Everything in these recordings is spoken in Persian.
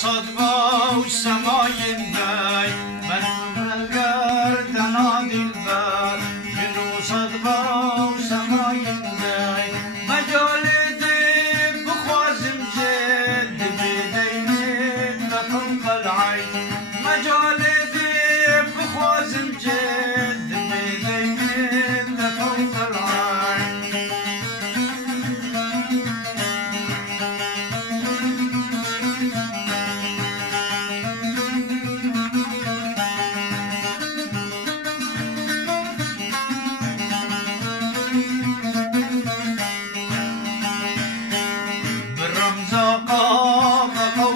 صدبة والسماي الناي من القرد نادي البال منو صدبة والسماي الناي مجالدي بخوازم جد بيدين لفوق العين مجالدي بخوازم جد بيدين لفوق العين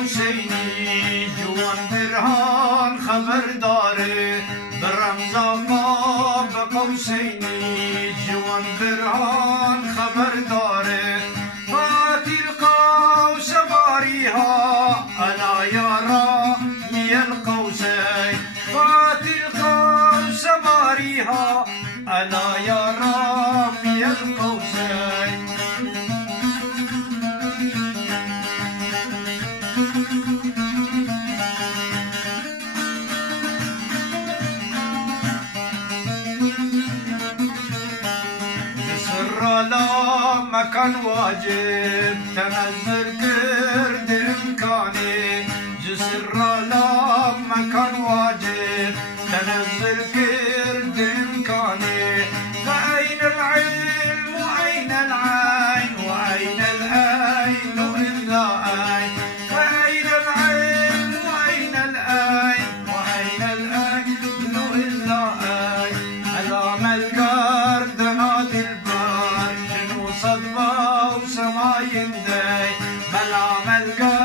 قوسيني جوان برهان خبرداري بالرمزة قاب قوسيني جوان برهان خبرداري فاتي القوس باريها أنا يرى مي القوسين فاتي القوس باريها أنا يرى مي القوسين لا مكان واجب تنزل كرد إمكاني جسر لا مكان واجب تنزل كرد إمكاني فأين العلم وأين العين وأين العين إلا أين فأين العلم وأين العين وأين العين إلا أين ألام القرد نادي البار صدبة وسماي نداي بلا ملقى